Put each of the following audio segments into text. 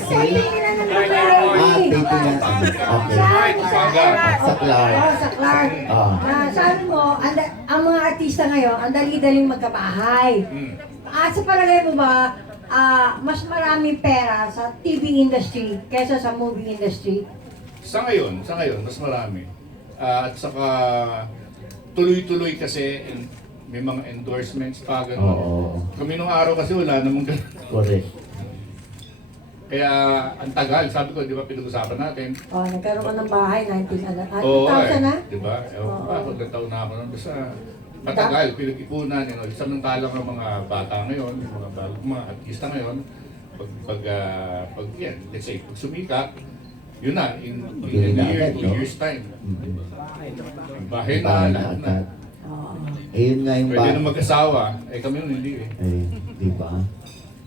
Mercy? Tingnan na ng Dating na. Okay. Sa Clark. Oh, sa Clark. Ah. Sabi mo, ang mga artista ngayon, ang dali-daling magkabahay. Sa palagay mo ba, mas maraming pera sa TV industry kaysa sa movie industry? Sa ngayon, mas marami. At saka tuloy-tuloy kasi may mga endorsements pa gano'n. Oo. Kami nung araw kasi wala namang gano'n. Correct. Kaya ang tagal, sabi ko, di ba pinag-usapan natin? Oh, nagkaroon ka ng bahay, 2000 na? Di ba? Ewan ko ba, kung taon na ako nun. Basta matagal, pinag-ipunan. Samantalang ang mga bata ngayon, yung mga artista ngayon, pag yan, let's say, pag sumikat, yun na, in a year, 2 years time. Bahay na, lahat na. Ayun nga yung Pwede na mag-asawa. Kami nun hindi eh. Eh, di ba?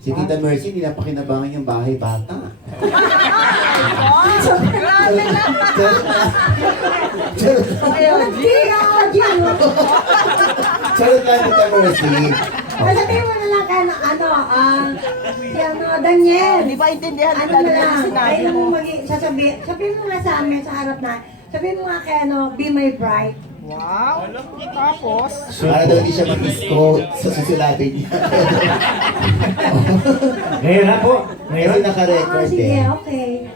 Si Tita Mercy, hindi napakinabangan yung bahay bata. Charot lang, Tita Mercy. Sabihin mo na lang kay Daniel. Di ba intindihan Ano nila na yung lang, sinabi ayaw mo? mo sabihin mo nga sa amin, sa harap na, sabihin mo nga kay Be My Bride. Wow! Tapos? Para daw hindi siya mag-disco sa susulatin niya. Ngayon na po. Kasi Ngayon. naka-record Sige, eh. okay.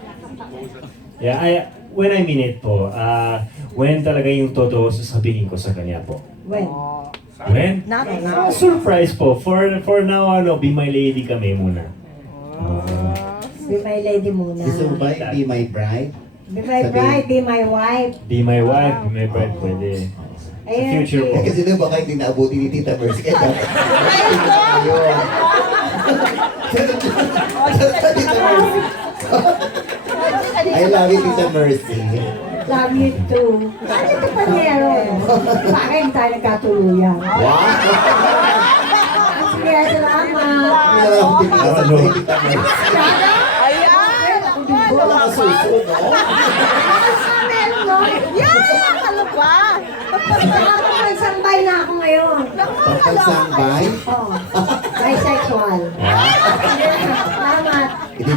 Yeah, when I mean it po, when talaga yung totoo sasabihin ko sa kanya po. When? When? Not now. Surprise po. For now, be my lady kami muna. Be My Lady muna. Gusto mo ba Be My Bride? Be My Bride, Be My Wife. Be my wife, be my bride, pwede. Sa Ayan, future po. Eh, kasi daw baka hindi naabuti ni Tita Mercy. Kaya dapat. Ayun. Tita Mercy. I love you, Tita Mercy. Love you too. Ano ito pa meron? Bakit tayo nagkatuluyan? Wow! Sige, salamat. Hindi naman ako pinakasan sa Tita Mercy. Ayan! Wala ka susunod, no? Meron, no? Yeah! Ano ba? Nakakapagsambay na ako ngayon. Pagkagsambay? Oh, bisexual. Salamat.